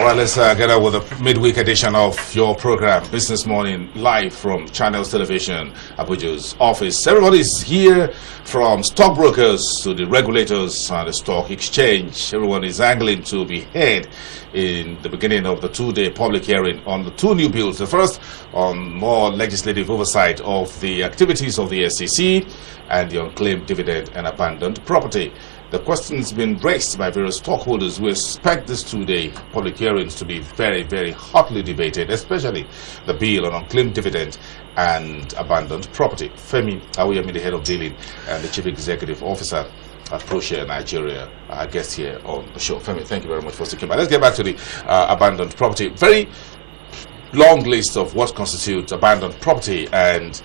All right, let's get out with a midweek edition of your program, Business Morning, live from Channels Television, Abuja's office. Everybody's here, from stockbrokers to the regulators and the stock exchange. Everyone is angling to be heard in the beginning of the two-day public hearing on the two new bills. The first on more legislative oversight of the activities of the SEC and the unclaimed dividend and abandoned property. The questions been raised by various stockholders who expect this two-day public hearings to be very, very hotly debated, especially the bill on unclaimed dividend and abandoned property. Femi Awoyemi, the head of dealing and the chief executive officer at ProShare Nigeria, our guest here on the show. Femi, thank you very much for sticking by. Let's get back to the abandoned property. Very long list of what constitutes abandoned property, and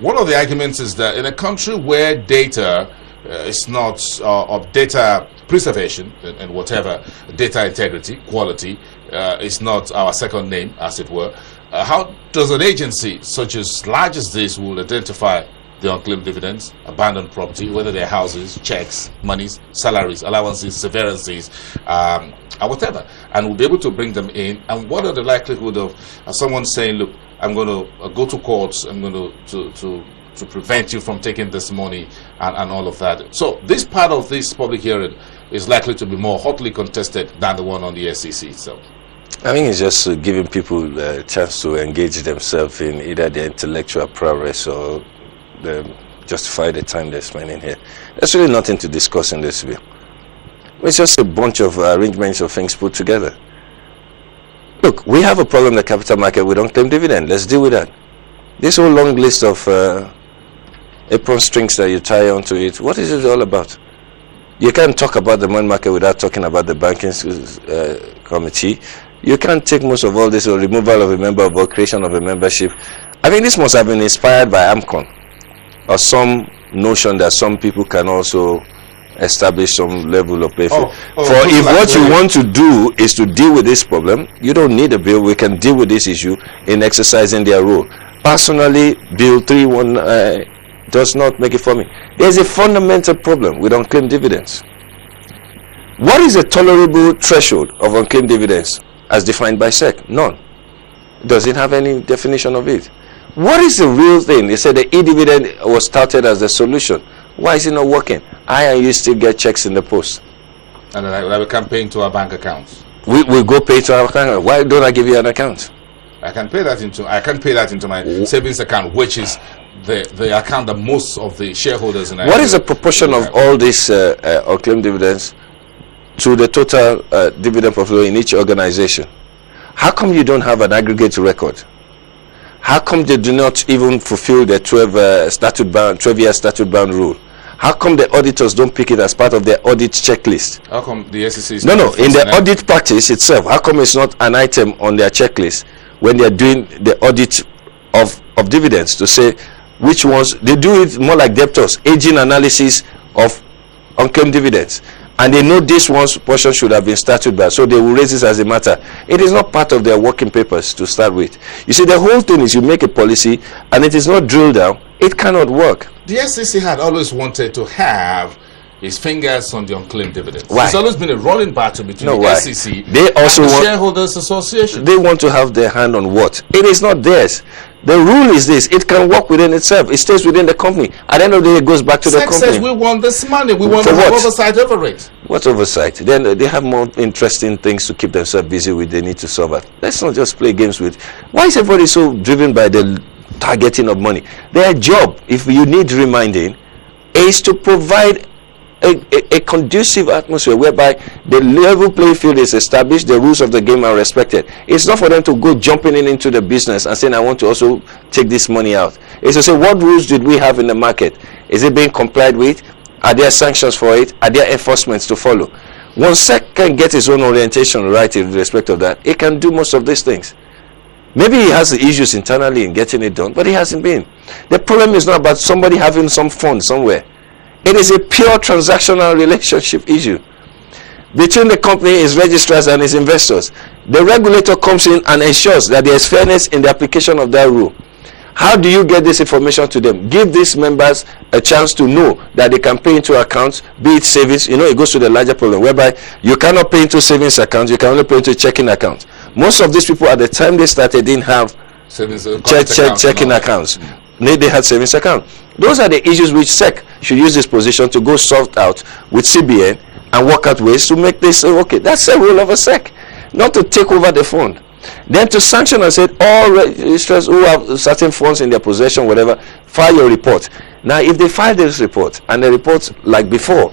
one of the arguments is that in a country where data it's not of data preservation and whatever, data integrity, quality is not our second name, as it were. How does an agency such as large as this will identify the unclaimed dividends, abandoned property, whether they're houses, checks, monies, salaries, allowances, severances, and whatever, and will be able to bring them in? And what are the likelihood of someone saying, look, I'm going to go to courts, I'm going to prevent you from taking this money and all of that. So this part of this public hearing is likely to be more hotly contested than the one on the SEC itself. I think it's just giving people a chance to engage themselves in either their intellectual prowess or justify the time they're spending here. There's really nothing to discuss in this bill. It's just a bunch of arrangements of things put together. Look, we have a problem in the capital market with unclaimed dividend. Let's deal with that. This whole long list of apron strings that you tie onto it, what is it all about? You can't talk about the money market without talking about the banking committee. You can't take most of all this, or removal of a member or creation of a membership. I think this must have been inspired by AMCON, or some notion that some people can also establish some level of pay for if what you want to do is to deal with this problem, you don't need a bill. We can deal with this issue in exercising their role. Personally, Bill 319 does not make it for me. There's a fundamental problem with unclaimed dividends. What is a tolerable threshold of unclaimed dividends as defined by SEC? None. Does it have any definition of it? What is the real thing? They said the e-dividend was touted as the solution. Why is it not working? I and you still get checks in the post. And then we can pay into our bank accounts. We go pay to our account. Why don't I give you an account? I can pay that into my savings account, which is the account that most of the shareholders in What is the proportion of all these unclaimed dividends to the total dividend portfolio in each organization? How come you don't have an aggregate record? How come they do not even fulfill the 12-year statute bound rule? How come the auditors don't pick it as part of their audit checklist? How come the SEC is in the audit practice itself, how come it's not an item on their checklist when they're doing the audit of dividends to say which ones? They do it more like debtors, aging analysis of unclaimed dividends, and they know this one's portion should have been statute bound, so they will raise this as a matter. It is not part of their working papers to start with. You see, the whole thing is you make a policy and it is not drilled down, it cannot work. The SEC had always wanted to have his fingers on the unclaimed dividends. Why? It's always been a rolling battle between the SEC they also and the Shareholders Association. They want to have their hand on what? It is not theirs. The rule is this: it can work within itself. It stays within the company. At the end of the day, it goes back to the company. Says we want this money. We want to have oversight over it. What oversight? Then they have more interesting things to keep themselves busy with. They need to solve it. Let's not just play games with. Why is everybody so driven by the targeting of money? Their job, if you need reminding, is to provide a conducive atmosphere whereby the level playing field is established, the rules of the game are respected. It's not for them to go jumping into the business and saying, I want to also take this money out. It's to say, what rules did we have in the market? Is it being complied with? Are there sanctions for it? Are there enforcements to follow? Once SEC can get its own orientation right in respect of that, it can do most of these things. Maybe he has the issues internally in getting it done, but he hasn't been. The problem is not about somebody having some fund somewhere. It is a pure transactional relationship issue between the company, its registrars, and its investors. The regulator comes in and ensures that there is fairness in the application of that rule. How do you get this information to them? Give these members a chance to know that they can pay into accounts, be it savings. You know, it goes to the larger problem whereby you cannot pay into savings accounts, you can only pay into checking accounts. Most of these people at the time they started didn't have checking accounts. They had savings accounts. Those are the issues which SEC should use this position to go sort out with CBN and work out ways to make this okay. That's the role of a SEC, not to take over the fund. Then to sanction and say all registrars who have certain funds in their possession, whatever, file your report. Now, if they file this report and the report like before,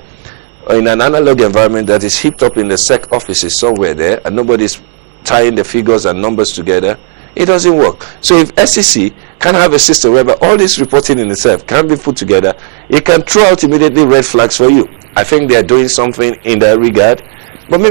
in an analog environment that is heaped up in the SEC offices somewhere there, and nobody's tying the figures and numbers together, it doesn't work. So if SEC can have a system whereby all this reporting in itself can be put together, it can throw out immediately red flags for you. I think they are doing something in that regard, but maybe